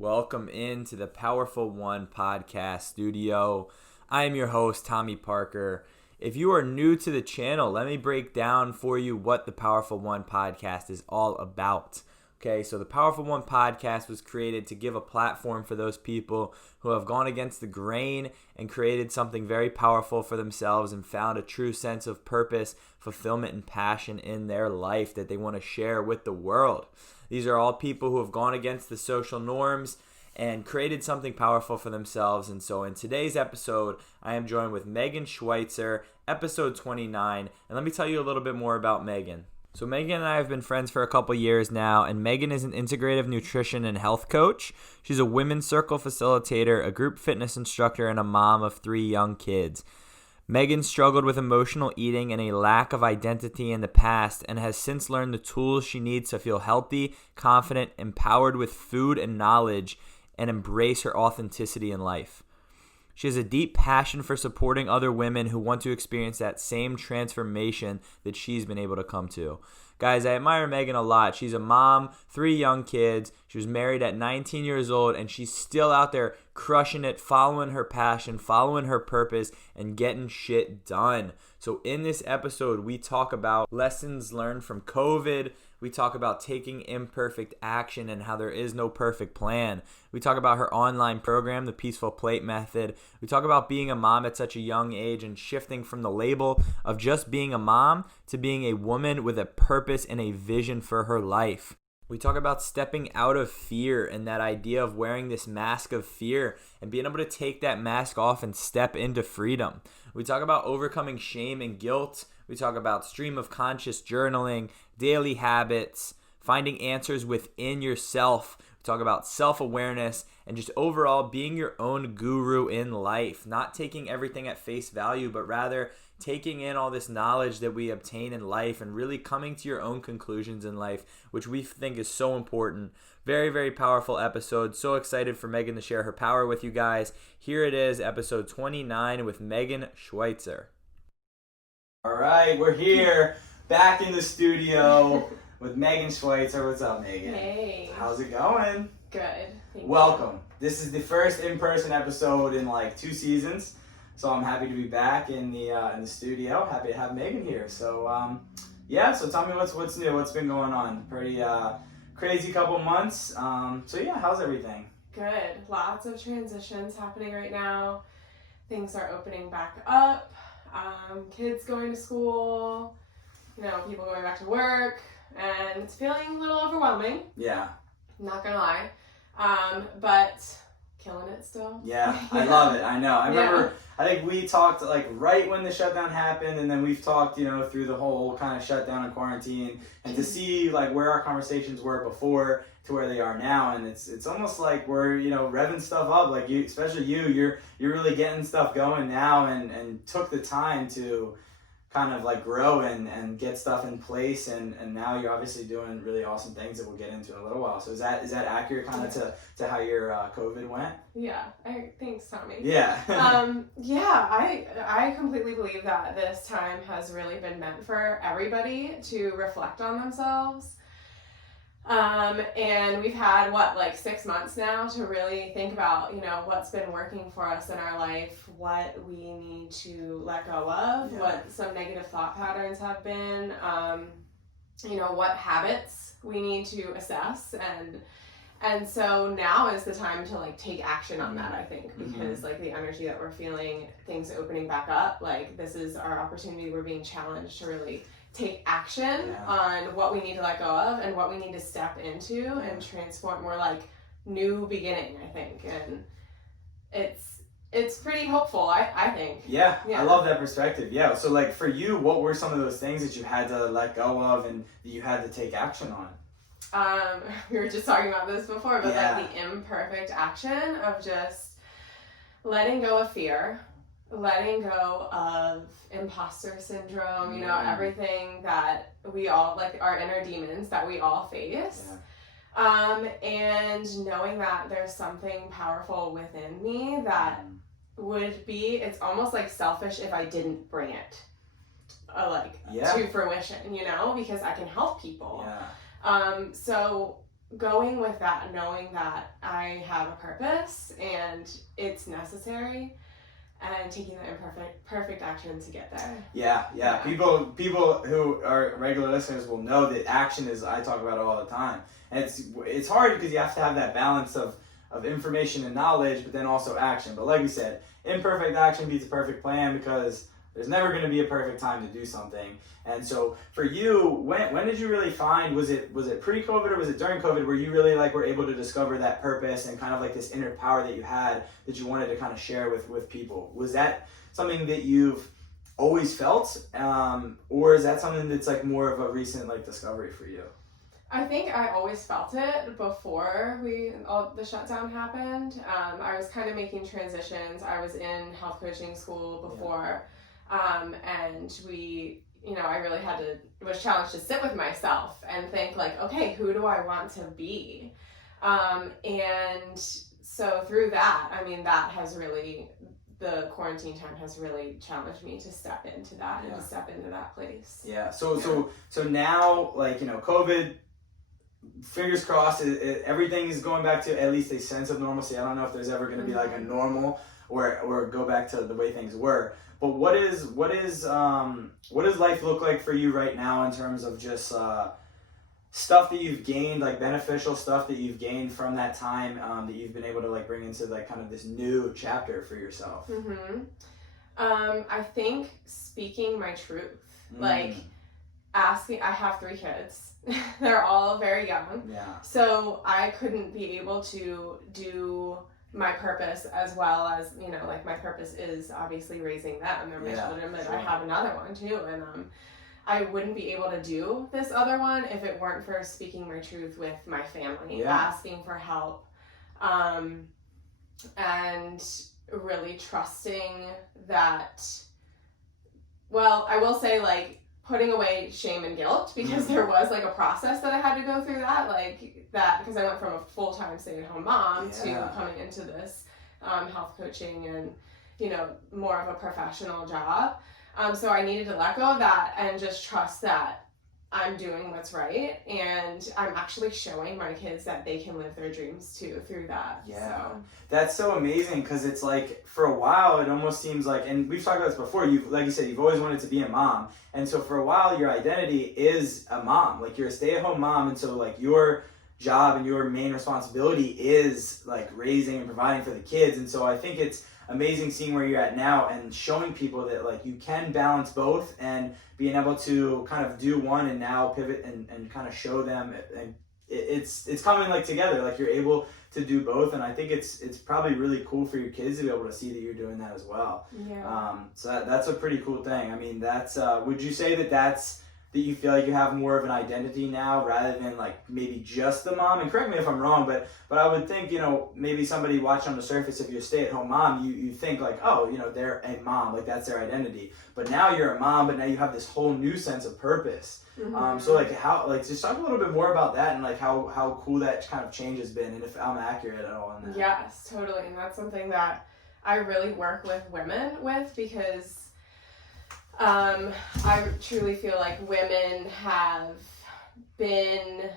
Welcome into the Powerful One podcast studio. I am your host, Tommy Parker. If you are new to the channel, let me break down for you what the Powerful One podcast is all about. Okay, so the Powerful One podcast was created to give a platform for those people who have gone against the grain and created something very powerful for themselves and found a true sense of purpose, fulfillment, and passion in their life that they want to share with the world. These are all people who have gone against the social norms and created something powerful for themselves. And so in today's episode, I am joined with Megan Schweitzer, episode 29. And let me tell you a little bit more about Megan. So Megan and I have been friends for a couple years now, and Megan is an Integrative Nutrition and Health Coach. She's a women's Circle Facilitator, a group fitness instructor, and a mom of 3 young kids. Megan struggled with emotional eating and a lack of identity in the past and has since learned the tools she needs to feel healthy, confident, empowered with food and knowledge, and embrace her authenticity in life. She has a deep passion for supporting other women who want to experience that same transformation that she's been able to come to. Guys, I admire Megan a lot. She's a mom, 3 young kids. She was married at 19 years old, and she's still out there crushing it, following her passion, following her purpose, and getting shit done. So in this episode, we talk about lessons learned from COVID. We talk about taking imperfect action and how there is no perfect plan. We talk about her online program, the Peaceful Plate Method. We talk about being a mom at such a young age and shifting from the label of just being a mom to being a woman with a purpose and a vision for her life. We talk about stepping out of fear and that idea of wearing this mask of fear and being able to take that mask off and step into freedom. We talk about overcoming shame and guilt. We talk about stream of conscious journaling, daily habits, finding answers within yourself. We talk about self-awareness and just overall being your own guru in life, not taking everything at face value, but rather taking in all this knowledge that we obtain in life and really coming to your own conclusions in life, which we think is so important. Very, very powerful episode. So excited for Megan to share her power with you guys. Here it is, episode 29 with Megan Schweitzer. All right, we're here, back in the studio with Megan Schweitzer. What's up, Megan? Hey. How's it going? Good. Thank Welcome. you. This is the first in-person episode in like 2 seasons. So I'm happy to be back in the studio. Happy to have Megan here. So so tell me what's new. What's been going on? Pretty crazy couple months. How's everything? Good. Lots of transitions happening right now. Things are opening back up. Kids going to school. People going back to work, and it's feeling a little overwhelming. Yeah. Not gonna lie, but killing it still. Yeah, I love it. I know. I remember. I think we talked like right when the shutdown happened, and then we've talked, through the whole kind of shutdown and quarantine, and to see like where our conversations were before to where they are now, and it's almost like we're revving stuff up. Like you, especially you're really getting stuff going now, and took the time to kind of like grow and get stuff in place, and now you're obviously doing really awesome things that we'll get into in a little while. So is that accurate kind of to how your COVID went? Yeah. Thanks, Tommy. Yeah. I completely believe that this time has really been meant for everybody to reflect on themselves. And we've had 6 months now to really think about, what's been working for us in our life, what we need to let go of, what some negative thought patterns have been, what habits we need to assess, and so now is the time to take action on that, I think, because the energy that we're feeling, things opening back up, this is our opportunity. We're being challenged to really take action on what we need to let go of and what we need to step into and transform. More new beginning, I think, and it's pretty hopeful, I think. Yeah, I love that perspective. Yeah, so for you, what were some of those things that you had to let go of and that you had to take action on? We were just talking about this before, but the imperfect action of just letting go of fear, letting go of imposter syndrome, everything that we all, our inner demons that we all face. And knowing that there's something powerful within me that would be, it's almost selfish if I didn't bring it to fruition, because I can help people. So going with that, knowing that I have a purpose and it's necessary, and taking the perfect action to get there. Yeah. People who are regular listeners will know that action is, I talk about it all the time. And it's hard because you have to have that balance of information and knowledge, but then also action. But like we said, imperfect action beats a perfect plan, because there's never going to be a perfect time to do something. And so for you, when did you really find, was it pre-COVID or was it during COVID, where you really were able to discover that purpose and kind of this inner power that you had that you wanted to kind of share with people? Was that something that you've always felt, or is that something that's more of a recent discovery for you? I think I always felt it before the shutdown happened. I was kind of making transitions. I was in health coaching school before, and I really was challenged to sit with myself and think okay, who do I want to be? And so through that, that has really, the quarantine time has really challenged me to step into that and to step into that place. Yeah. So now, COVID, fingers crossed, everything is going back to at least a sense of normalcy. I don't know if there's ever going to be a normal or go back to the way things were. But what does life look like for you right now in terms of just stuff that you've gained, beneficial stuff that you've gained from that time, that you've been able to bring into kind of this new chapter for yourself? I think speaking my truth, asking. I have 3 kids. They're all very young. Yeah. So I couldn't be able to do my purpose as well as, my purpose is obviously raising them. They're my children, but sure. I have another one too. And I wouldn't be able to do this other one if it weren't for speaking my truth with my family, asking for help, and really trusting that, I will say putting away shame and guilt, because there was a process that I had to go through because I went from a full-time stay-at-home mom to coming into this health coaching and more of a professional job. So I needed to let go of that and just trust that I'm doing what's right, and I'm actually showing my kids that they can live their dreams too through that. Yeah, that's so amazing, because it's for a while it almost seems and we've talked about this before, like you said, you've always wanted to be a mom, and so for a while your identity is a mom, you're a stay-at-home mom, and so your job and your main responsibility is raising and providing for the kids. And so I think it's amazing seeing where you're at now and showing people that you can balance both, and being able to kind of do one and now pivot and kind of show them, and it's coming together, you're able to do both. And I think it's probably really cool for your kids to be able to see that you're doing that as well. So that's a pretty cool thing. That's would you say that you feel you have more of an identity now rather than maybe just the mom? And correct me if I'm wrong, but I would think, maybe somebody watching on the surface, if you're a stay-at-home mom, you think they're a mom, that's their identity. But now you're a mom, but now you have this whole new sense of purpose. So how, just talk a little bit more about that, and how cool that kind of change has been, and if I'm accurate at all in that. Yes, totally. And that's something that I really work with women with, because I truly feel women have been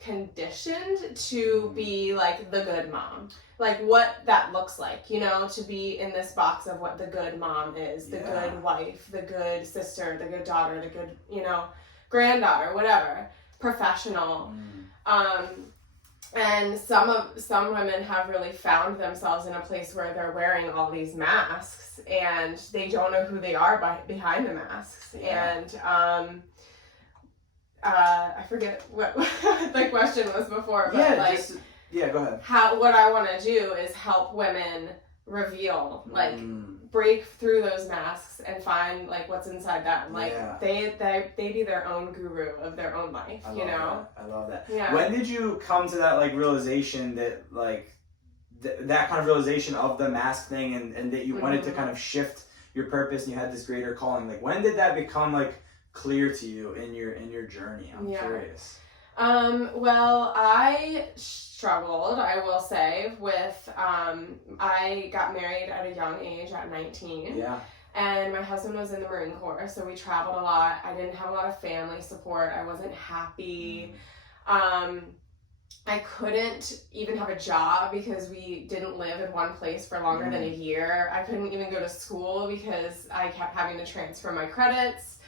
conditioned to be the good mom, what that looks like, to be in this box of what the good mom is, the good wife, the good sister, the good daughter, the good, granddaughter, whatever, professional. And some women have really found themselves in a place where they're wearing all these masks and they don't know who they are behind the masks. And I forget what the question was before, but go ahead. What I want to do is help women reveal, break through those masks and find what's inside them. They be their own guru of their own life. I love that. Yeah. When did you come to that realization that that kind of realization of the mask thing, and that you wanted to kind of shift your purpose and you had this greater calling? When did that become clear to you in your journey? I'm curious. Well, I struggled, I will say, with, I got married at a young age, at 19. Yeah. And my husband was in the Marine Corps, so we traveled a lot. I didn't have a lot of family support. I wasn't happy. I couldn't even have a job because we didn't live in one place for longer than a year. I couldn't even go to school because I kept having to transfer my credits.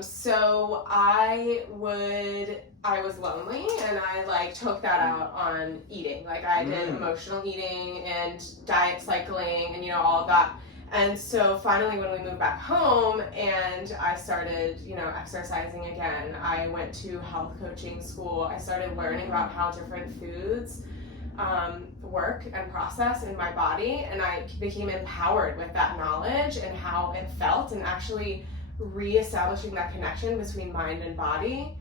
So I was lonely, and I like took that out on eating. Like I did emotional eating and diet cycling and, you know, all of that. And so finally when we moved back home and I started, you know, exercising again, I went to health coaching school. I started learning about how different foods work and process in my body, and I became empowered with that knowledge and how it felt, and actually reestablishing that connection between mind and body.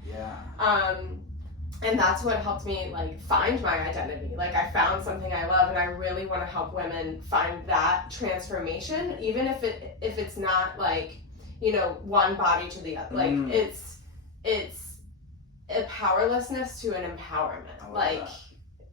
And that's what helped me like find my identity. Like I found something I love, and I really want to help women find that transformation, even if it's not like, you know, one body to the other. Like it's a powerlessness to an empowerment. Like that.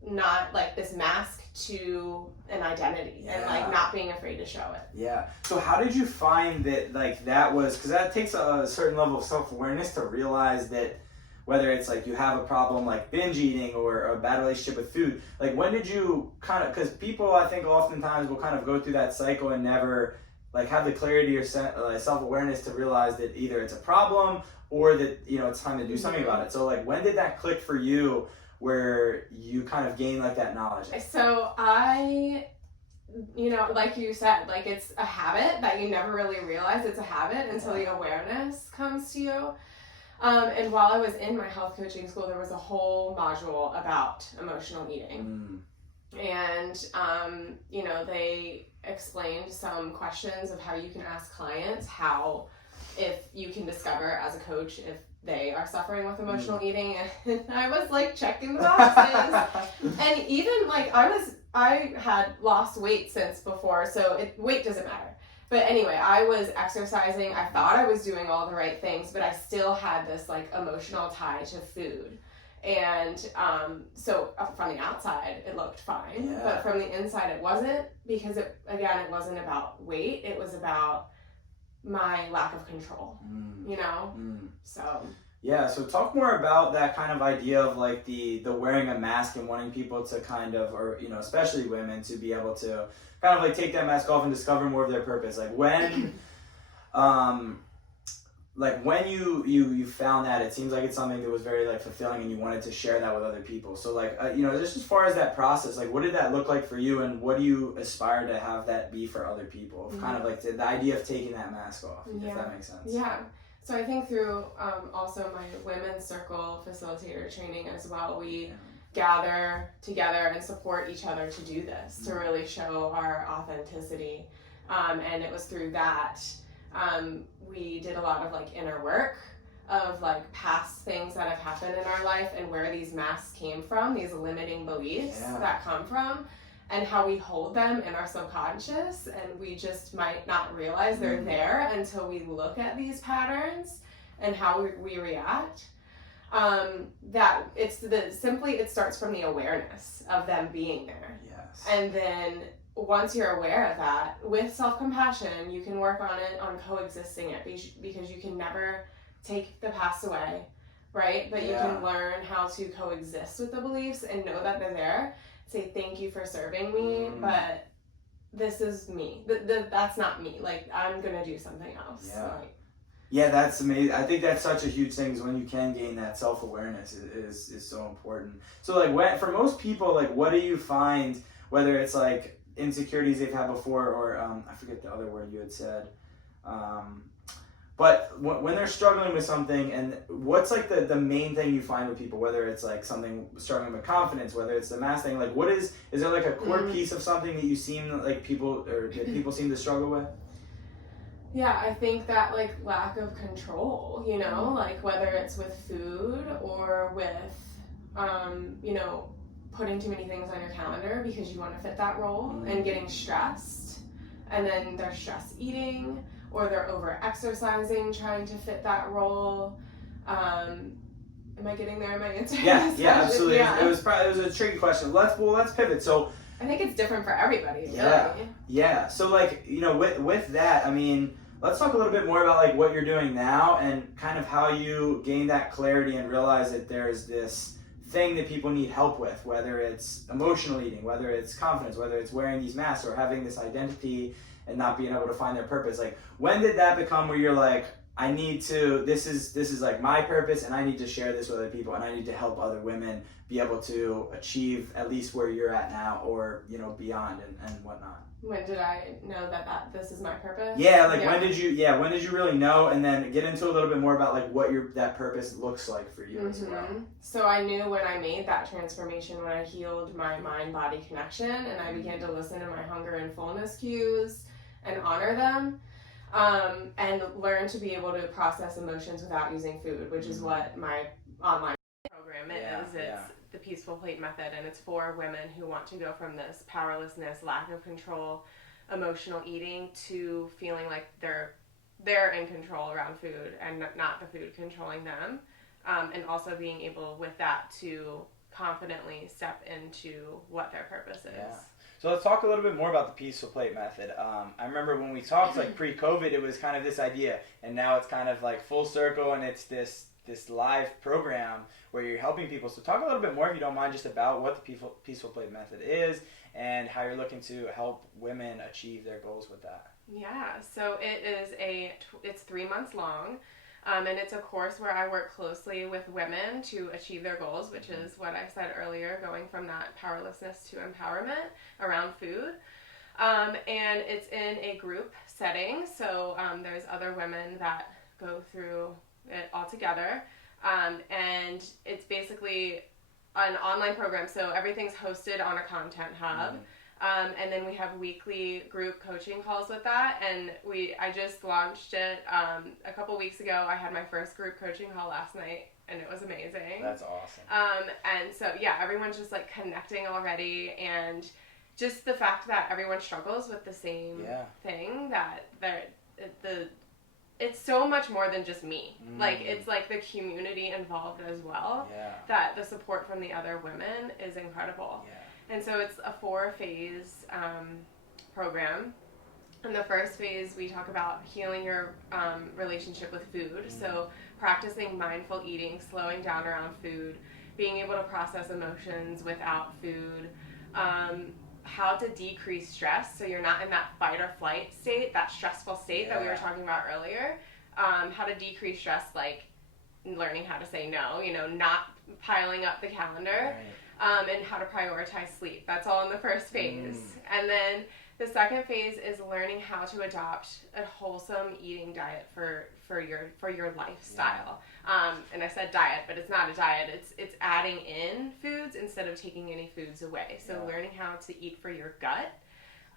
Not like this mask to an identity, and like not being afraid to show it. Yeah. So how did you find that, like, that was, because that takes a certain level of self-awareness to realize that whether it's like you have a problem like binge eating or a bad relationship with food, like when did you kind of, because people I think oftentimes will kind of go through that cycle and never like have the clarity or self-awareness to realize that either it's a problem or that, you know, it's time to do something about it. So like when did that click for you where you kind of gain like that knowledge? So I, you know, like you said, like it's a habit that you never really realize it's a habit until the awareness comes to you. And while I was in my health coaching school, there was a whole module about emotional eating. And, you know, they explained some questions of how you can ask clients how, if you can discover as a coach if they are suffering with emotional eating. And I was like checking the boxes. And even like I had lost weight since before, so weight doesn't matter. But anyway, I was exercising. I thought I was doing all the right things, but I still had this like emotional tie to food. And so from the outside, it looked fine, but from the inside, it wasn't, because it wasn't about weight. It was about my lack of control, you know? So. Yeah, so talk more about that kind of idea of like the wearing a mask and wanting people to kind of, or, you know, especially women, to be able to kind of like take that mask off and discover more of their purpose. Like when, when you found that, it seems like it's something that was very like fulfilling and you wanted to share that with other people. So like, you know, just as far as that process, like what did that look like for you, and what do you aspire to have that be for other people? Kind of like the idea of taking that mask off, if that makes sense. Yeah. So I think through also my women's Circle Facilitator training as well, we gather together and support each other to do this, to really show our authenticity. And it was through that we did a lot of like inner work of like past things that have happened in our life and where these masks came from, these limiting beliefs that come from, and how we hold them in our subconscious, and we just might not realize they're there until we look at these patterns and how we react. That it starts from the awareness of them being there. Yes. And then once you're aware of that, with self-compassion, you can work on it, on coexisting it, because you can never take the past away, right? But you can learn how to coexist with the beliefs and know that they're there. Say, thank you for serving me, but this is me. That's not me. Like, I'm going to do something else. Yeah, that's amazing. I think that's such a huge thing, is when you can gain that self-awareness is so important. So, like, for most people, like, what do you find, whether it's, like, insecurities they've had before, or, I forget the other word you had said, but when they're struggling with something, and what's like the main thing you find with people, whether it's like something struggling with confidence, whether it's the mask thing, like what is there like a core piece of something that you seem like people seem to struggle with? Yeah, I think that like lack of control, you know, like whether it's with food or with, you know, putting too many things on your calendar because you want to fit that role, and getting stressed, and then they're stress eating, or they're over exercising trying to fit that role. Am I getting there in my answer? Yeah, absolutely. It was a tricky question. Let's pivot. So I think it's different for everybody. Really. Yeah. So like, you know, with that, I mean, let's talk a little bit more about like what you're doing now and kind of how you gain that clarity and realize that there's this thing that people need help with, whether it's emotional eating, whether it's confidence, whether it's wearing these masks or having this identity and not being able to find their purpose. Like, when did that become where you're like, I need to, this is like my purpose, and I need to share this with other people, and I need to help other women be able to achieve at least where you're at now, or, you know, beyond and whatnot? When did I know that this is my purpose? Yeah, like when did you really know, and then get into a little bit more about like what that purpose looks like for you as well. So I knew when I made that transformation, when I healed my mind-body connection, and I began to listen to my hunger and fullness cues and honor them, and learn to be able to process emotions without using food, which is what my online program is. It's the Peaceful Plate Method, and it's for women who want to go from this powerlessness, lack of control, emotional eating, to feeling like they're in control around food and not the food controlling them, and also being able with that to confidently step into what their purpose is. Yeah. So let's talk a little bit more about the Peaceful Plate Method. I remember when we talked like pre-COVID, it was kind of this idea, and now it's kind of like full circle, and it's this live program where you're helping people. So talk a little bit more, if you don't mind, just about what the Peaceful Plate Method is and how you're looking to help women achieve their goals with that. Yeah, so it's 3 months long, and it's a course where I work closely with women to achieve their goals, which is what I said earlier, going from that powerlessness to empowerment around food. And it's in a group setting, so there's other women that go through it all together, and it's basically an online program, so everything's hosted on a content hub. And then we have weekly group coaching calls with that, and I just launched it a couple weeks ago. I had my first group coaching call last night, and it was amazing. That's awesome. And so yeah, everyone's just like connecting already, and just the fact that everyone struggles with the same thing, that it's so much more than just me. Like, it's like the community involved as well. That the support from the other women is incredible. And so it's a 4-phase program. In the first phase, we talk about healing your relationship with food. So practicing mindful eating, slowing down around food, being able to process emotions without food, how to decrease stress so you're not in that fight or flight state, that stressful state that we were talking about earlier. How to decrease stress, like learning how to say no, not piling up the calendar. And how to prioritize sleep. That's all in the first phase. And then the second phase is learning how to adopt a wholesome eating diet for your lifestyle. And I said diet, but it's not a diet. It's adding in foods instead of taking any foods away. So learning how to eat for your gut,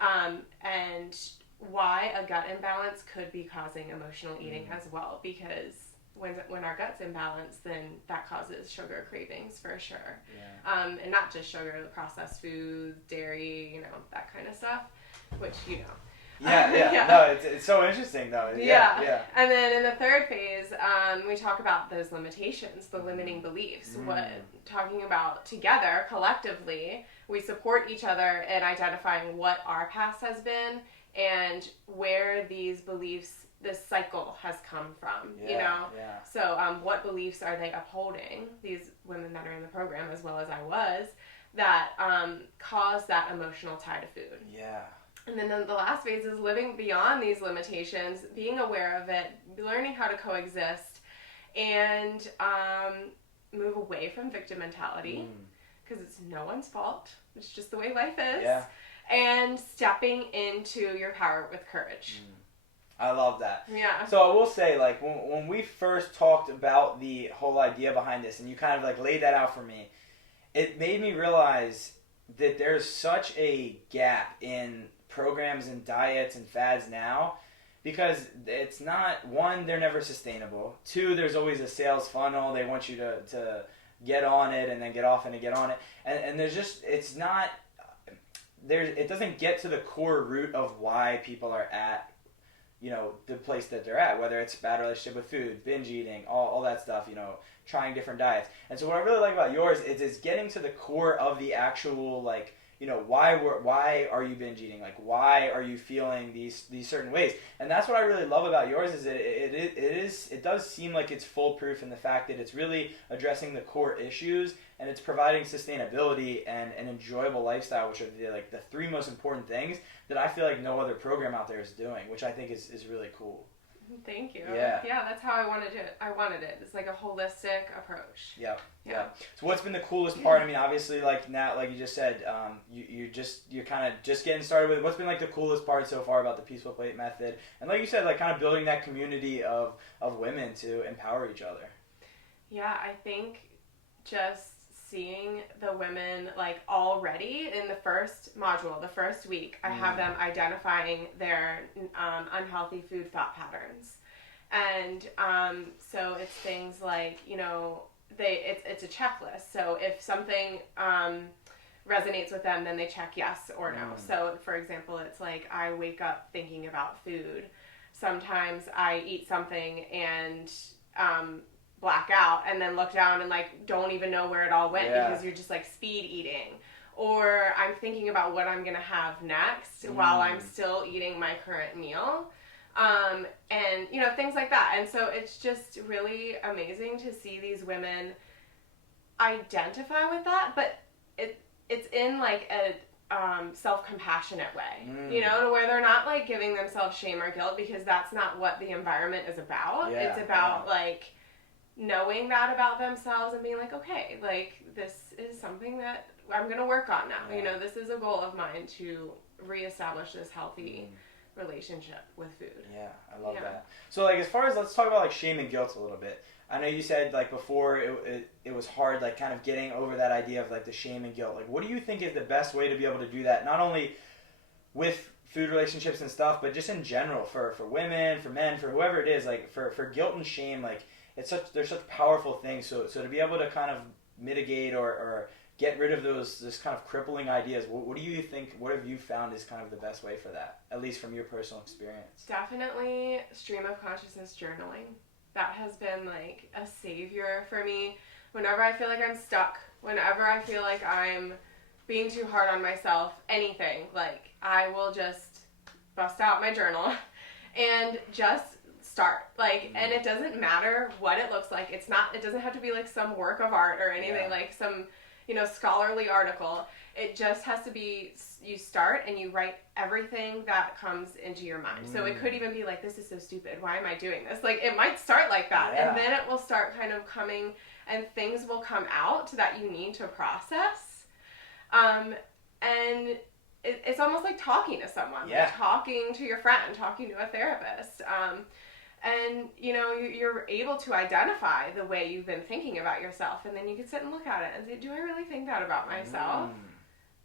and why a gut imbalance could be causing emotional eating as well, because when our gut's imbalanced, then that causes sugar cravings for sure. And not just sugar, the processed foods, dairy, that kind of stuff, which No, it's so interesting though. And then in the third phase, we talk about those limitations, the limiting beliefs. Talking about together, collectively, we support each other in identifying what our past has been and where these beliefs, this cycle has come from, So what beliefs are they upholding, these women that are in the program, as well as I was, that cause that emotional tie to food. And then the last phase is living beyond these limitations, being aware of it, learning how to coexist, and move away from victim mentality, because it's no one's fault. It's just the way life is. And stepping into your power with courage. I love that. So I will say, like, when we first talked about the whole idea behind this, and you kind of like laid that out for me, it made me realize that there's such a gap in programs and diets and fads now, because it's not, one, they're never sustainable. Two, there's always a sales funnel. They want you to get on it and then get off and get on it. And there's just, it's not, it doesn't get to the core root of why people are at, the place that they're at, whether it's bad relationship with food, binge eating, all that stuff, trying different diets. And so what I really like about yours is it's getting to the core of the actual, like, why are you binge eating? Like, why are you feeling these certain ways? And that's what I really love about yours, is that it does seem like it's foolproof in the fact that it's really addressing the core issues and it's providing sustainability and an enjoyable lifestyle, which are the three most important things that I feel like no other program out there is doing, which I think is really cool. Thank you. Yeah. Yeah, that's how I wanted it. It's like a holistic approach. Yeah. So what's been the coolest part? I mean, obviously, like now, like you just said, you're kind of just getting started with it. What's been like the coolest part so far about the Peaceful Plate method? And like you said, like kind of building that community of women to empower each other. Yeah, I think just seeing the women like already in the first module, the first week, I have them identifying their unhealthy food thought patterns. And so it's things like, you know, it's a checklist. So if something resonates with them, then they check yes or no. So for example, it's like I wake up thinking about food. Sometimes I eat something and black out and then look down and like don't even know where it all went because you're just like speed eating. Or I'm thinking about what I'm gonna have next while I'm still eating my current meal. And you know, things like that. And so it's just really amazing to see these women identify with that, but it's in like a self-compassionate way, you know, to where they're not like giving themselves shame or guilt, because that's not what the environment is about. It's about like knowing that about themselves and being like, okay, like this is something that I'm going to work on now. You know, this is a goal of mine to reestablish this healthy relationship with food. Yeah, I love that. So like, as far as, let's talk about like shame and guilt a little bit. I know you said like before it was hard, like kind of getting over that idea of like the shame and guilt. Like, what do you think is the best way to be able to do that? Not only with food relationships and stuff, but just in general for women, for men, for whoever it is, like for guilt and shame, like they're such powerful things. So to be able to kind of mitigate or get rid of this kind of crippling ideas, what do you think, what have you found is kind of the best way for that, at least from your personal experience? Definitely stream of consciousness journaling. That has been like a savior for me. Whenever I feel like I'm stuck, whenever I feel like I'm being too hard on myself, anything, like I will just bust out my journal and just start. Like, and it doesn't matter what it looks like. It doesn't have to be like some work of art or anything, like some, you know, scholarly article. It just has to be, you start and you write everything that comes into your mind. So it could even be like, this is so stupid. Why am I doing this? Like, it might start like that. And then it will start kind of coming, and things will come out that you need to process. And it's almost like talking to someone, like talking to your friend, talking to a therapist. And, you know, you're able to identify the way you've been thinking about yourself, and then you can sit and look at it and say, do I really think that about myself?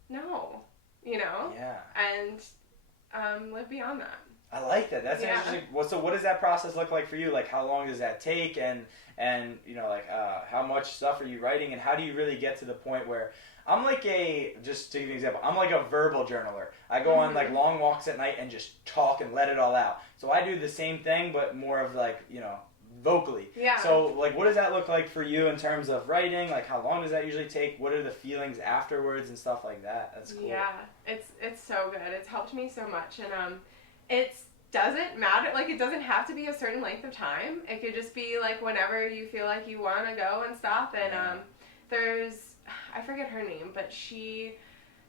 No. You know? Yeah. And live beyond that. I like that. That's interesting. Well, so what does that process look like for you? Like, how long does that take? And you know, like, how much stuff are you writing? And how do you really get to the point where... I'm like just to give you an example, I'm like a verbal journaler. I go on like long walks at night and just talk and let it all out. So I do the same thing, but more of like, you know, vocally. Yeah. So like, what does that look like for you in terms of writing? Like, how long does that usually take? What are the feelings afterwards and stuff like that? That's cool. Yeah, it's so good. It's helped me so much. And it doesn't matter. Like, it doesn't have to be a certain length of time. It could just be like whenever you feel like you want to go and stop. And there's... I forget her name, but she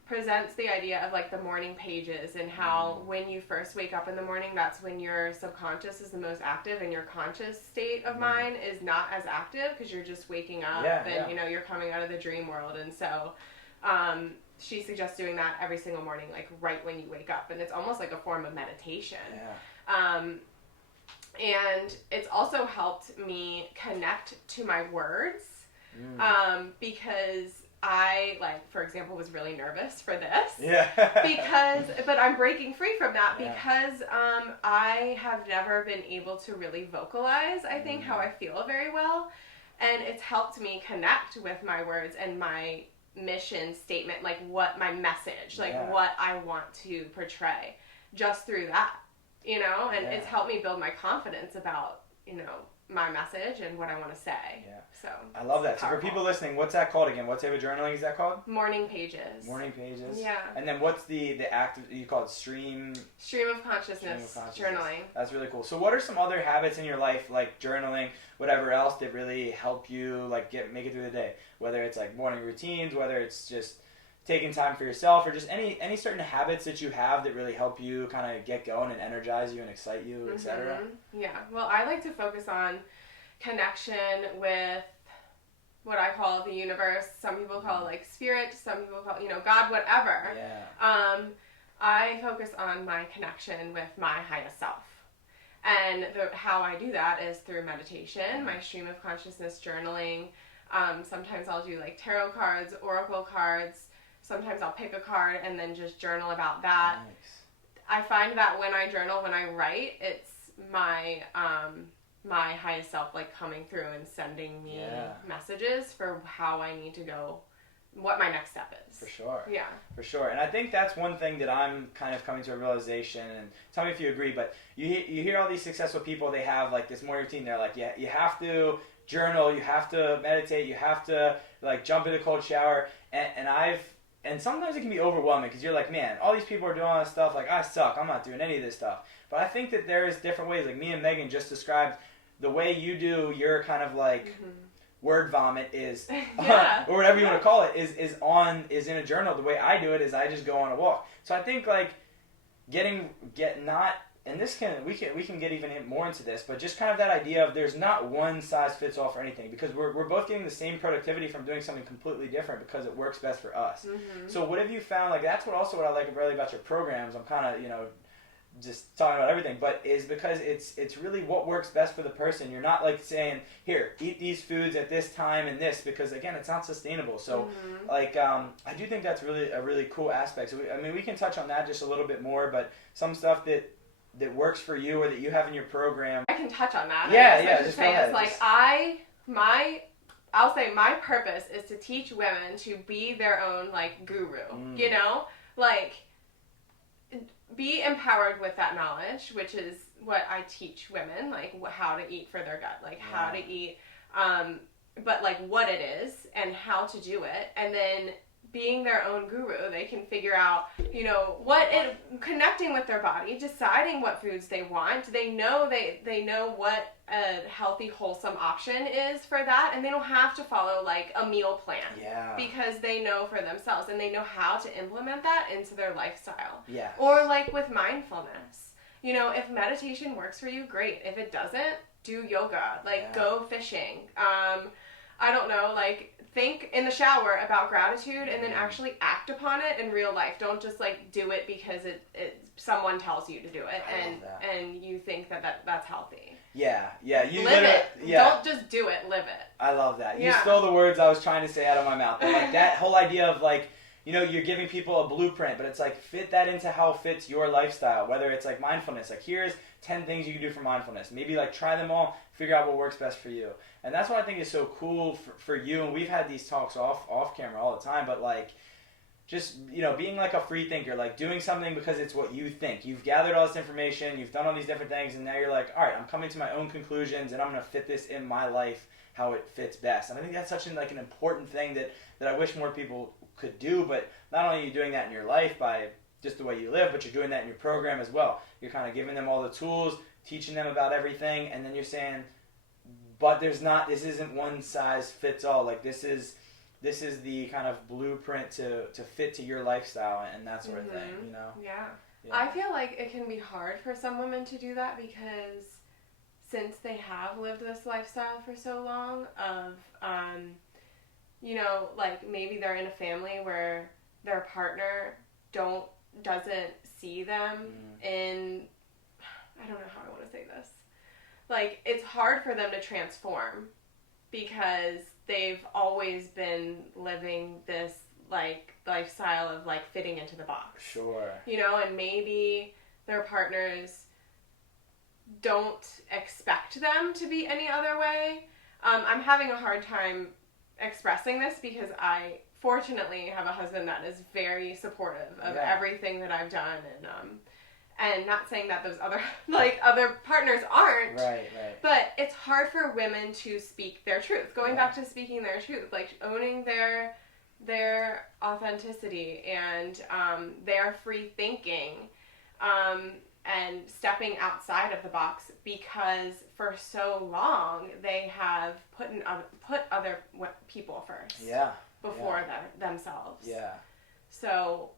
presents the idea of like the morning pages and how when you first wake up in the morning, that's when your subconscious is the most active and your conscious state of mind is not as active because you're just waking up and you know, you're coming out of the dream world. And so she suggests doing that every single morning, like right when you wake up, and it's almost like a form of meditation. And it's also helped me connect to my words. Because I, like, for example, was really nervous for this. But I'm breaking free from that because I have never been able to really vocalize, I think, how I feel very well. And it's helped me connect with my words and my mission statement, like what my message, like what I want to portray just through that, you know? And it's helped me build my confidence about, you know, my message and what I want to say. Yeah. So I love that. So for people listening, what's that called again? What type of journaling is that called? Morning pages. Morning pages. Yeah. And then what's the act you call it stream of consciousness journaling. That's really cool. So what are some other habits in your life, like journaling, whatever else, that really help you like make it through the day? Whether it's like morning routines, whether it's just taking time for yourself, or just any certain habits that you have that really help you kind of get going and energize you and excite you, etc. Yeah. Well, I like to focus on connection with what I call the universe. Some people call it like spirit. Some people call it, God, whatever. Yeah. I focus on my connection with my highest self. And how I do that is through meditation, my stream of consciousness journaling. Sometimes I'll do like tarot cards, oracle cards. Sometimes I'll pick a card and then just journal about that. Nice. I find that when I journal, when I write, it's my my highest self like coming through and sending me messages for how I need to go, what my next step is. For sure. Yeah. For sure. And I think that's one thing that I'm kind of coming to a realization, and tell me if you agree, but you hear all these successful people, they have like this morning routine. They're like, you have to journal, you have to meditate, you have to like jump in a cold shower. And sometimes it can be overwhelming because you're like, man, all these people are doing all this stuff. Like, I suck. I'm not doing any of this stuff. But I think that there's different ways. Like me and Megan just described the way you do your kind of like word vomit is, or whatever you want to call it, is in a journal. The way I do it is I just go on a walk. So I think like and we can get even more into this, but just kind of that idea of there's not one size fits all for anything, because we're both getting the same productivity from doing something completely different because it works best for us. So what have you found? Like that's what I like really about your programs. I'm kind of just talking about everything, but is because it's really what works best for the person. You're not like saying, here, eat these foods at this time and this, because again, it's not sustainable. So like I do think that's really a really cool aspect. So we can touch on that just a little bit more, but some stuff that works for you or that you have in your program. I can touch on that. Just go ahead. Like I'll say my purpose is to teach women to be their own like guru. Like be empowered with that knowledge, which is what I teach women, like how to eat for their gut, like how to eat, but like what it is and how to do it, and then being their own guru, they can figure out, connecting with their body, deciding what foods they want. They know what a healthy, wholesome option is for that, and they don't have to follow like a meal plan. Yeah. Because they know for themselves, and they know how to implement that into their lifestyle. Yeah. Or like with mindfulness. If meditation works for you, great. If it doesn't, do yoga. Go fishing. I don't know, like think in the shower about gratitude and then actually act upon it in real life. Don't just like do it because it someone tells you to do it and you think that's healthy. Yeah. You live it. Yeah. Don't just do it, live it. I love that. You stole the words I was trying to say out of my mouth. But like that whole idea of like, you're giving people a blueprint, but it's like fit that into how it fits your lifestyle. Whether it's like mindfulness, like here's 10 things you can do for mindfulness. Maybe like try them all, figure out what works best for you. And that's what I think is so cool for you. And we've had these talks off camera all the time, but like just, being like a free thinker, like doing something because it's what you think. You've gathered all this information, you've done all these different things, and now you're like, all right, I'm coming to my own conclusions and I'm going to fit this in my life how it fits best. And I think that's such an important thing that I wish more people could do. But not only are you doing that in your life by just the way you live, but you're doing that in your program as well. You're kind of giving them all the tools, teaching them about everything, and then you're saying, but this isn't one size fits all. Like this is the kind of blueprint to fit to your lifestyle and that sort of thing, Yeah. I feel like it can be hard for some women to do that because since they have lived this lifestyle for so long of, like maybe they're in a family where their partner doesn't see them in, I don't know how I want to say this. Like, it's hard for them to transform because they've always been living this, like, lifestyle of, like, fitting into the box. Sure. And maybe their partners don't expect them to be any other way. I'm having a hard time expressing this because I fortunately have a husband that is very supportive of everything that I've done And not saying that those other partners aren't. Right. But it's hard for women to speak their truth. Going back to speaking their truth, like owning their authenticity and their free thinking, and stepping outside of the box, because for so long they have put other people first. Before themselves. Yeah. So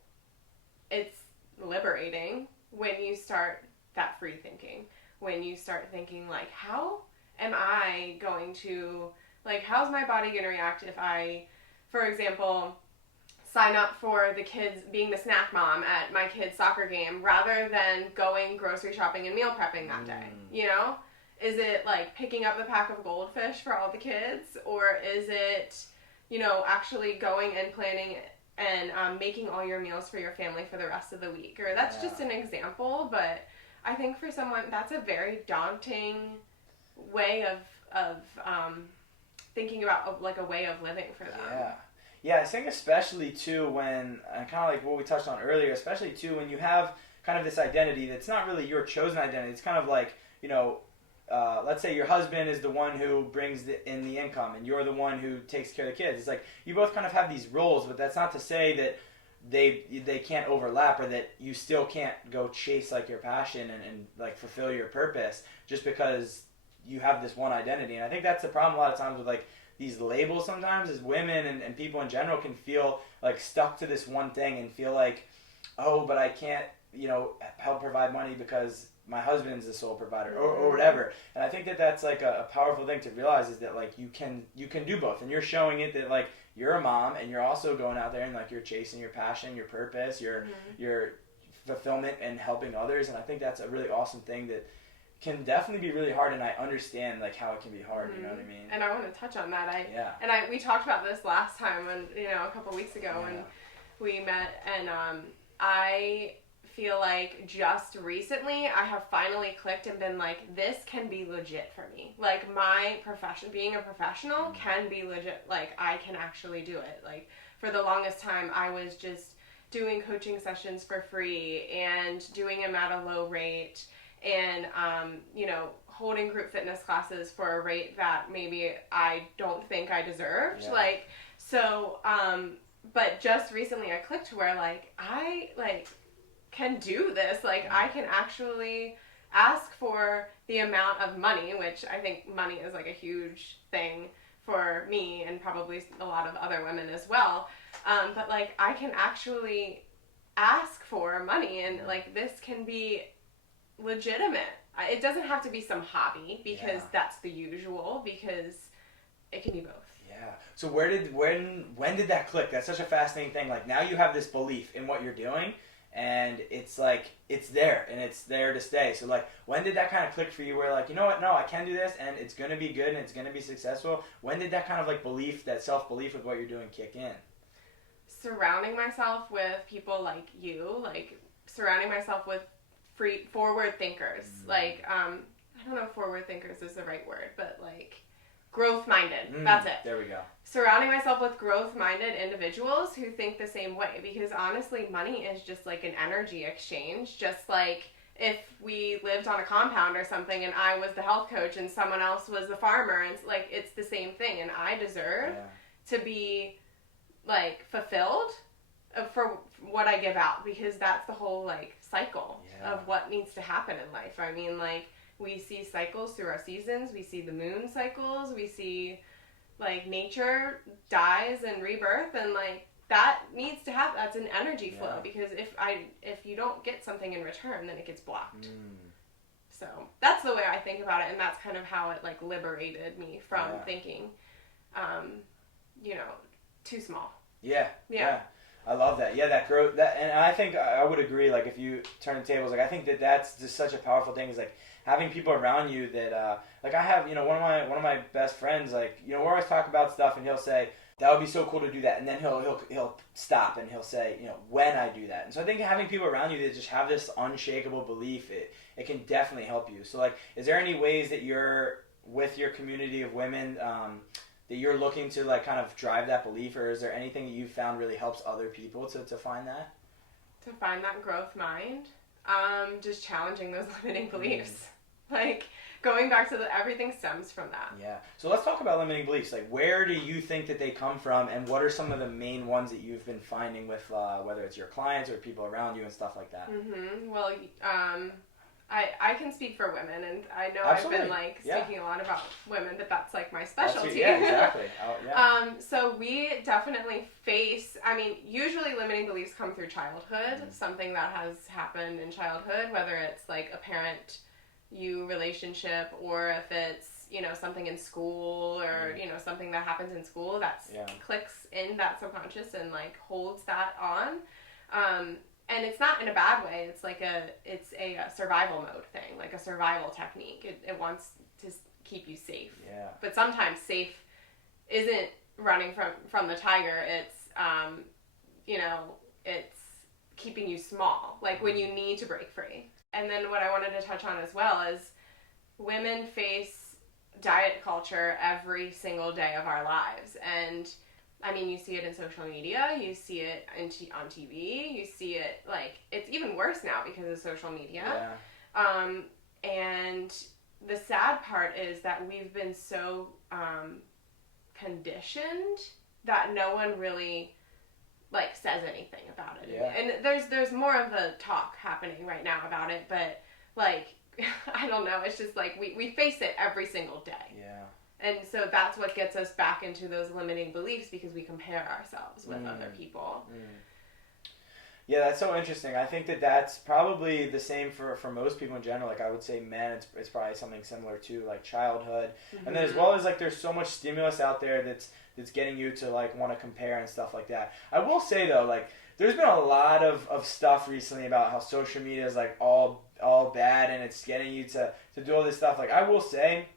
it's liberating when you start that free thinking, when you start thinking like, how am I going to, like, how's my body going to react if I, for example, sign up for the kids, being the snack mom at my kid's soccer game rather than going grocery shopping and meal prepping that day, you know? Is it like picking up the pack of goldfish for all the kids, or is it, you know, actually going and planning and making all your meals for your family for the rest of the week? Or that's just an example, but I think for someone that's a very daunting way of thinking about like a way of living for them. Yeah, I think especially too when, kind of like what we touched on earlier, especially too when you have kind of this identity that's not really your chosen identity. It's kind of like, you know, let's say your husband is the one who brings in the income and you're the one who takes care of the kids. It's like you both kind of have these roles, but that's not to say that they can't overlap, or that you still can't go chase like your passion and like fulfill your purpose just because you have this one identity. And I think that's the problem a lot of times with like these labels sometimes, is women and people in general can feel like stuck to this one thing and feel like, oh, but I can't, you know, help provide money because my husband's the sole provider, or whatever. And I think that that's like a powerful thing to realize, is that like you can do both, and you're showing it that like you're a mom and you're also going out there and like you're chasing your passion, your purpose, your fulfillment and helping others. And I think that's a really awesome thing that can definitely be really hard, and I understand like how it can be hard. You know what I mean? And I want to touch on that. We talked about this last time when, you know, a couple weeks ago when we met, and I feel like just recently I have finally clicked and been like, this can be legit for me. Like my profession, being a professional, can be legit. Like I can actually do it. Like for the longest time I was just doing coaching sessions for free and doing them at a low rate, and you know, holding group fitness classes for a rate that maybe I don't think I deserved. Like so but just recently I clicked to where like I like can do this. Like I can actually ask for the amount of money, which I think money is like a huge thing for me and probably a lot of other women as well. But like I can actually ask for money, and like this can be legitimate. It doesn't have to be some hobby because that's the usual, because it can be both. Yeah. So when did that click? That's such a fascinating thing. Like now you have this belief in what you're doing, and it's like it's there and it's there to stay. So like when did that kind of click for you where like, you know what, no, I can do this and it's going to be good and it's going to be successful? When did that kind of like belief, that self-belief with what you're doing kick in? Surrounding myself with people like you, like surrounding myself with forward thinkers. Like I don't know if forward thinkers is the right word, but like growth-minded. That's it. There we go. Surrounding myself with growth-minded individuals who think the same way, because honestly, money is just like an energy exchange. Just like if we lived on a compound or something and I was the health coach and someone else was the farmer, and like it's the same thing, and I deserve to be like fulfilled for what I give out, because that's the whole like cycle of what needs to happen in life. I mean, like we see cycles through our seasons, we see the moon cycles, we see like nature dies and rebirth, and like that needs to happen. That's an energy flow, because if you don't get something in return, then it gets blocked. So that's the way I think about it, and that's kind of how it like liberated me from thinking you know, too small. Yeah. I love that. Yeah, that growth. That, and I think I would agree. Like, if you turn the tables, like I think that that's just such a powerful thing. Is like having people around you that, like I have, you know, one of my best friends. Like, you know, we're always talking about stuff, and he'll say that would be so cool to do that, and then he'll stop and he'll say, you know, when I do that. And so I think having people around you that just have this unshakable belief, it can definitely help you. So like, is there any ways that you're with your community of women? That you're looking to like kind of drive that belief, or is there anything that you've found really helps other people to find that? To find that growth mind? Just challenging those limiting beliefs. Like, going back to everything stems from that. Yeah. So let's talk about limiting beliefs. Like, where do you think that they come from, and what are some of the main ones that you've been finding with, whether it's your clients or people around you and stuff like that? Well, I can speak for women, and I know Absolutely. I've been speaking a lot about women, but that's like my specialty. Yeah, exactly. So we definitely face, usually limiting beliefs come through childhood, something that has happened in childhood, whether it's like a parent-you relationship, or if it's, something in school, or, something that happens in school that clicks in that subconscious and like holds that on. And it's not in a bad way. It's like it's a survival mode thing, like a survival technique. It wants to keep you safe. Yeah. But sometimes safe isn't running from the tiger. It's it's keeping you small, like when you need to break free. And then what I wanted to touch on as well is women face diet culture every single day of our lives, and you see it in social media, you see it on TV, you see it, like, it's even worse now because of social media. Yeah. And the sad part is that we've been so conditioned that no one really, like, says anything about it. Yeah. And there's more of a talk happening right now about it, but, like, I don't know, it's just, like, we face it every single day. Yeah. And so that's what gets us back into those limiting beliefs, because we compare ourselves with other people. Yeah, that's so interesting. I think that's probably the same for most people in general. Like, I would say men, it's probably something similar to, like, childhood. And then as well as, like, there's so much stimulus out there that's getting you to, like, want to compare and stuff like that. I will say, though, like, there's been a lot of stuff recently about how social media is, like, all bad, and it's getting you to do all this stuff. Like, I will say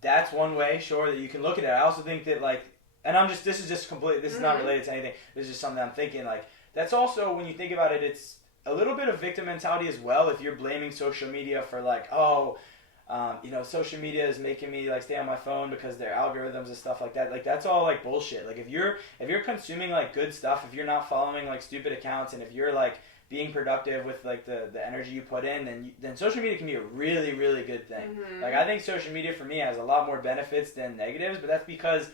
that's one way, sure, that you can look at it. I also think that, like, and this is not related to anything, this is just something I'm thinking, like, that's also, when you think about it, it's a little bit of victim mentality as well, if you're blaming social media for, like, social media is making me, like, stay on my phone because their algorithms and stuff like that. Like, that's all, like, bullshit. Like, if you're consuming, like, good stuff, if you're not following, like, stupid accounts, and if you're, like, being productive with, like, the energy you put in, then social media can be a really, really good thing. Like, I think social media for me has a lot more benefits than negatives, but that's because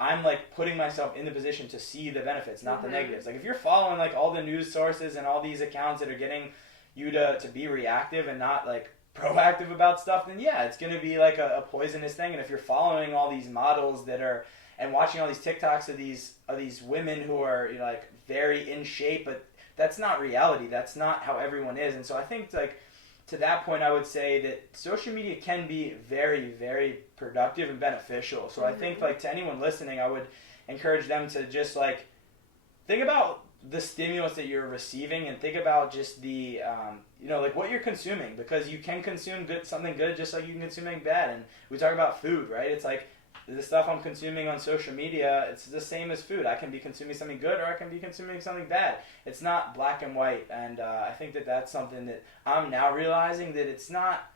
I'm, like, putting myself in the position to see the benefits, not the negatives. Like, if you're following, like, all the news sources and all these accounts that are getting you to be reactive and not, like, proactive about stuff, then yeah, it's going to be, like, a poisonous thing. And if you're following all these models and watching all these TikToks of these women who are, like, very in shape, but that's not reality. That's not how everyone is. And so I think, like, to that point, I would say that social media can be very, very productive and beneficial. So I think, like, to anyone listening, I would encourage them to just, like, think about the stimulus that you're receiving, and think about just the, like, what you're consuming, because you can consume something good just like you can consume something bad. And we talk about food, right? It's like, the stuff I'm consuming on social media, it's the same as food. I can be consuming something good, or I can be consuming something bad. It's not black and white, and I think that's something that I'm now realizing, that it's not,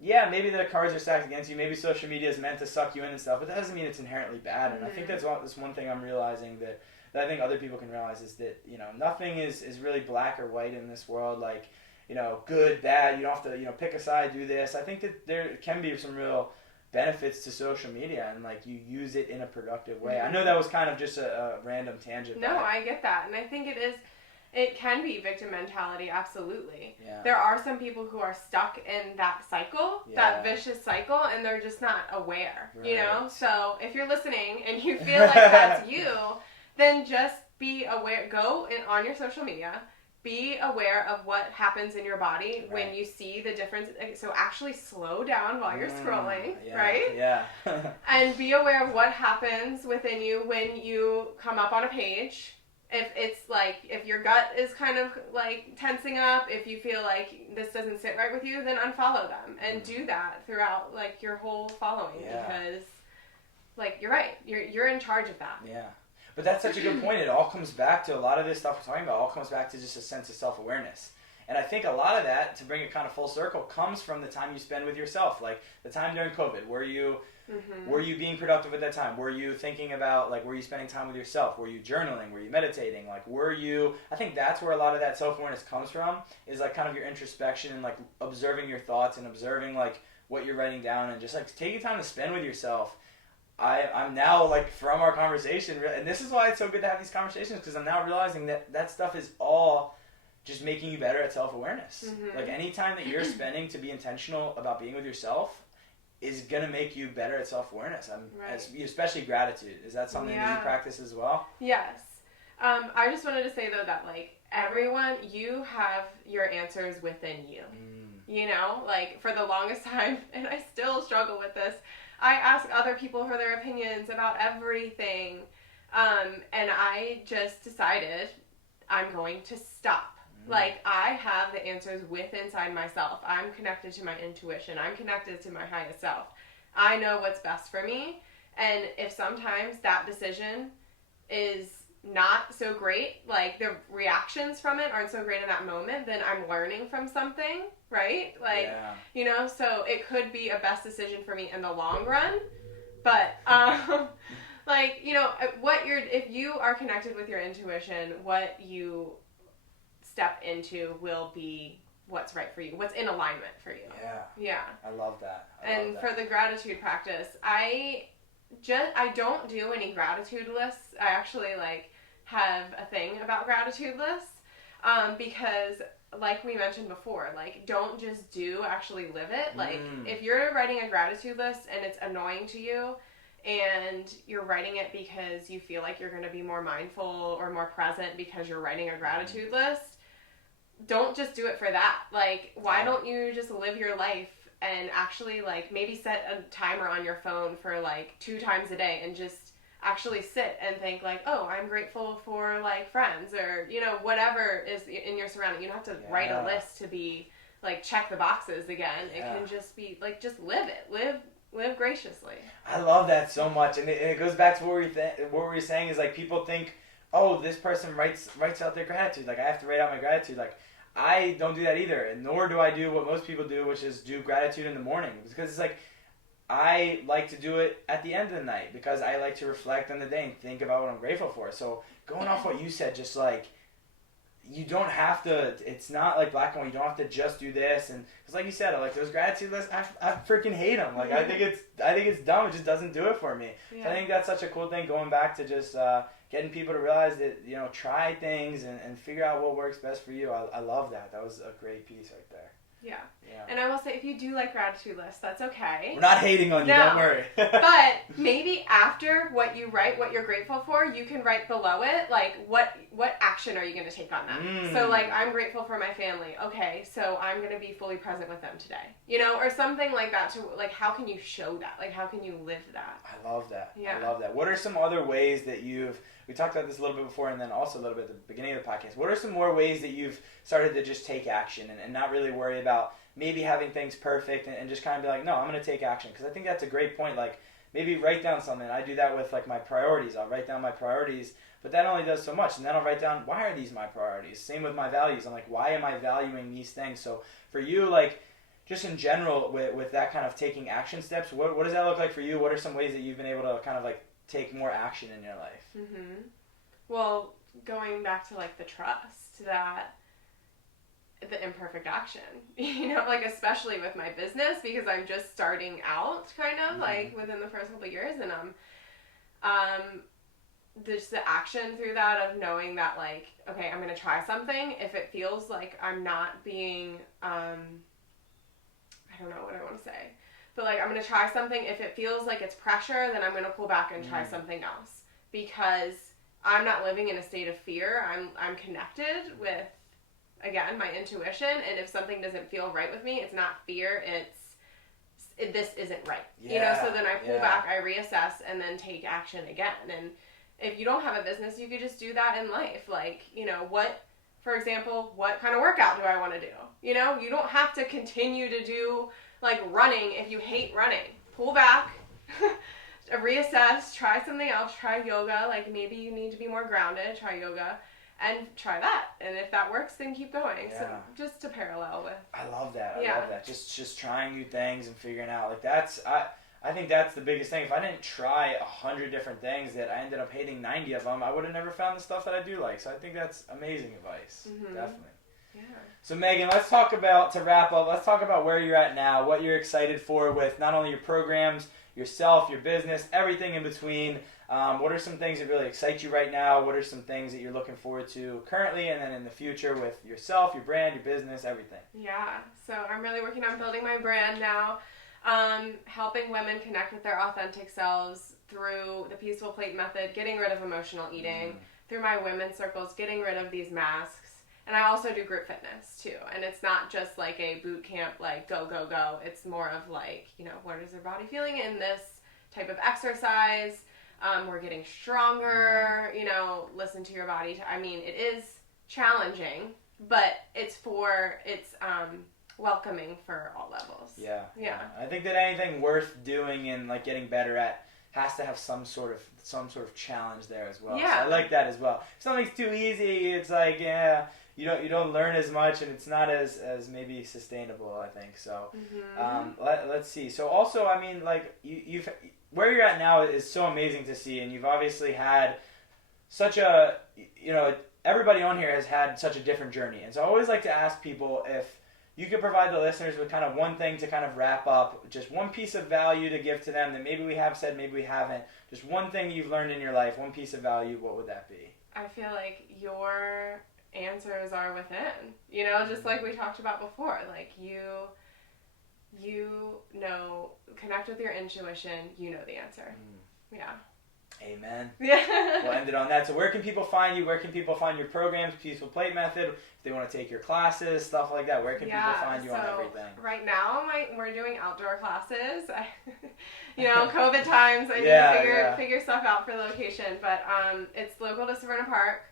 maybe the cards are stacked against you, maybe social media is meant to suck you in and stuff, but that doesn't mean it's inherently bad. And I think that's one thing I'm realizing that I think other people can realize, is that, nothing is really black or white in this world, like, good, bad, you don't have to, pick a side, do this. I think that there can be some real benefits to social media, and, like, you use it in a productive way. I know that was kind of just a random tangent. No, I get that, and I think it can be victim mentality, absolutely. Yeah. There are some people who are stuck in that cycle, that vicious cycle, and they're just not aware, right. So if you're listening and you feel like that's you, then just be aware. Go on your social media, be aware of what happens in your body when you see the difference. So actually slow down while you're scrolling, right? Yeah. And be aware of what happens within you when you come up on a page. If it's like, if your gut is kind of like tensing up, if you feel like this doesn't sit right with you, then unfollow them, and do that throughout, like, your whole following, because, like, you're right. You're in charge of that. Yeah. But that's such a good point. It all comes back to, a lot of this stuff we're talking about all comes back to just a sense of self-awareness. And I think a lot of that, to bring it kind of full circle, comes from the time you spend with yourself. Like the time during COVID, where you Were you being productive at that time? Were you thinking about, like, were you spending time with yourself? Were you journaling? Were you meditating? Like, I think that's where a lot of that self-awareness comes from, is like kind of your introspection and like observing your thoughts and observing like what you're writing down and just like taking time to spend with yourself. I'm now, like, from our conversation, and this is why it's so good to have these conversations, because I'm now realizing that stuff is all just making you better at self-awareness. Like, any time that you're spending to be intentional about being with yourself is going to make you better at self-awareness. Especially gratitude. Is that something that you practice as well? Yes. I just wanted to say, though, that, like, everyone, you have your answers within you. You know? Like, for the longest time, and I still struggle with this, I ask other people for their opinions about everything. And I just decided I'm going to stop. Like, I have the answers inside myself. I'm connected to my intuition. I'm connected to my highest self. I know what's best for me. And if sometimes that decision is not so great, like the reactions from it aren't so great in that moment, then I'm learning from something, right? Like, you know, so it could be a best decision for me in the long run. But, like, you know, if you are connected with your intuition, what you step into will be what's right for you, what's in alignment for you. Yeah. I love that. For the gratitude practice, I don't do any gratitude lists. I actually, like, have a thing about gratitude lists, because, like we mentioned before, like, don't just actually live it. Like, if you're writing a gratitude list and it's annoying to you, and you're writing it because you feel like you're going to be more mindful or more present because you're writing a gratitude list, don't just do it for that. Like, why don't you just live your life and actually, like, maybe set a timer on your phone for, like, 2 times a day and just actually sit and think, like, oh, I'm grateful for, like, friends, or, you know, whatever is in your surrounding. You don't have to write a list to be, like, check the boxes again. It can just be, like, just live it. Live graciously. I love that so much. And it goes back to what we were saying is, like, people think, oh, this person writes out their gratitude. Like, I have to write out my gratitude. Like, I don't do that either, and nor do I do what most people do, which is do gratitude in the morning. Because it's like, I like to do it at the end of the night, because I like to reflect on the day and think about what I'm grateful for. So going off what you said, just like, you don't have to, it's not like black and white, you don't have to just do this. And because like you said, like, those gratitude lists, I freaking hate them. Like, I think it's dumb. It just doesn't do it for me. So I think that's such a cool thing, going back to just getting people to realize that, you know, try things and figure out what works best for you. I love that. That was a great piece right there. Yeah. And I will say, if you do like gratitude lists, that's okay. We're not hating on you, don't worry. But maybe after what you write, what you're grateful for, you can write below it, like, what action are you going to take on that? So, like, I'm grateful for my family. Okay, so I'm going to be fully present with them today. You know, or something like that, to, like, how can you show that? Like, how can you live that? I love that. I love that. What are some other ways that we talked about this a little bit before, and then also a little bit at the beginning of the podcast. What are some more ways that you've started to just take action and not really worry about maybe having things perfect, and just kind of be like, no, I'm going to take action? Because I think that's a great point. Like, maybe write down something. I do that with, like, my priorities. I'll write down my priorities, but that only does so much. And then I'll write down, why are these my priorities? Same with my values. I'm like, why am I valuing these things? So for you, like, just in general, with that kind of taking action steps, what does that look like for you? What are some ways that you've been able to kind of, like, take more action in your life? Well, going back to, like, the trust, that the imperfect action, you know, like, especially with my business, because I'm just starting out, kind of, like, within the first couple of years, and there's the action through that of knowing that, like, okay, I'm going to try something. If it feels like I'm not being, I don't know what I want to say, but, like, I'm going to try something. If it feels like it's pressure, then I'm going to pull back and try something else, because I'm not living in a state of fear. I'm connected with, again, my intuition, and if something doesn't feel right with me, it's not fear, this isn't right. You know, so then I pull back, I reassess, and then take action again. And if you don't have a business, you could just do that in life. Like, you know, for example, what kind of workout do I want to do? You know, you don't have to continue to do, like, running if you hate running. Pull back, reassess, try something else, try yoga. Like, maybe you need to be more grounded, try yoga. And try that, and if that works, then keep going. So just to parallel with. I love that. I love that. Just trying new things and figuring out, like, that's I think that's the biggest thing. If I didn't try 100 different things that I ended up hating 90 of them, I would have never found the stuff that I do like. So I think that's amazing advice. Definitely. Yeah. So Megan, let's talk about where you're at now, what you're excited for with not only your programs, yourself, your business, everything in between. What are some things that really excite you right now? What are some things that you're looking forward to currently and then in the future with yourself, your brand, your business, everything? Yeah, so I'm really working on building my brand now, helping women connect with their authentic selves through the Peaceful Plate method, getting rid of emotional eating, through my women's circles, getting rid of these masks. And I also do group fitness too. And it's not just like a boot camp, like go, go, go. It's more of like, what is their body feeling in this type of exercise? We're getting stronger, listen to your body. It is challenging, but it's welcoming for all levels. Yeah. I think that anything worth doing and like getting better at has to have some sort of challenge there as well. Yeah. So I like that as well. If something's too easy, it's like, you don't learn as much and it's not as maybe sustainable, I think. So let's see. So also, you've where you're at now is so amazing to see, and you've obviously had such a, everybody on here has had such a different journey. And so I always like to ask people if you could provide the listeners with kind of one thing to kind of wrap up, just one piece of value to give to them that maybe we have said, maybe we haven't, just one thing you've learned in your life, one piece of value, what would that be? I feel like your answers are within, just like we talked about before, like you connect with your intuition, the answer. Yeah. Amen. Yeah. We'll end it on that. So where can people find you? Where can people find your programs, Peaceful Plate Method, if they want to take your classes, stuff like that? Where can people find you on everything? Right now, we're doing outdoor classes. COVID times, I need to figure stuff out for the location. But it's local to Severna Park.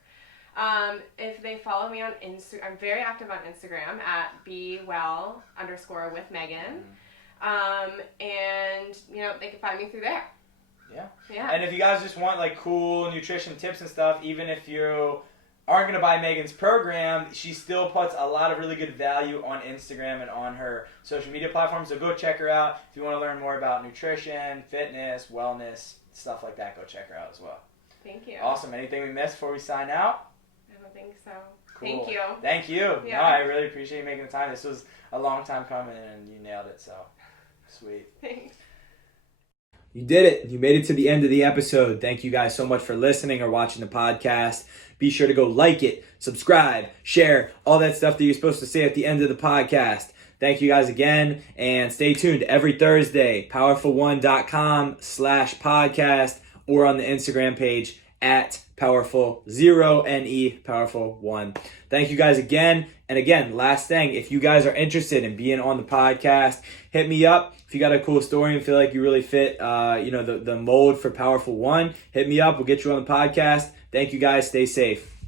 If they follow me on Instagram, I'm very active on Instagram at bewell_with_Megan. And, they can find me through there. Yeah. And if you guys just want like cool nutrition tips and stuff, even if you aren't going to buy Megan's program, she still puts a lot of really good value on Instagram and on her social media platforms. So go check her out. If you want to learn more about nutrition, fitness, wellness, stuff like that, go check her out as well. Thank you. Awesome. Anything we missed before we sign out? I don't think so. Cool. Thank you. Thank you. Yeah. No, I really appreciate you making the time. This was a long time coming and you nailed it. So sweet. Thanks. You did it. You made it to the end of the episode. Thank you guys so much for listening or watching the podcast. Be sure to go like it, subscribe, share, all that stuff that you're supposed to say at the end of the podcast. Thank you guys again, and stay tuned every Thursday, powerful1.com/podcast or on the Instagram page at powerful0ne powerful1. Thank you guys again. And again, last thing, if you guys are interested in being on the podcast, hit me up. If you got a cool story and feel like you really fit the mold for Powerful One, hit me up. We'll get you on the podcast. Thank you guys. Stay safe.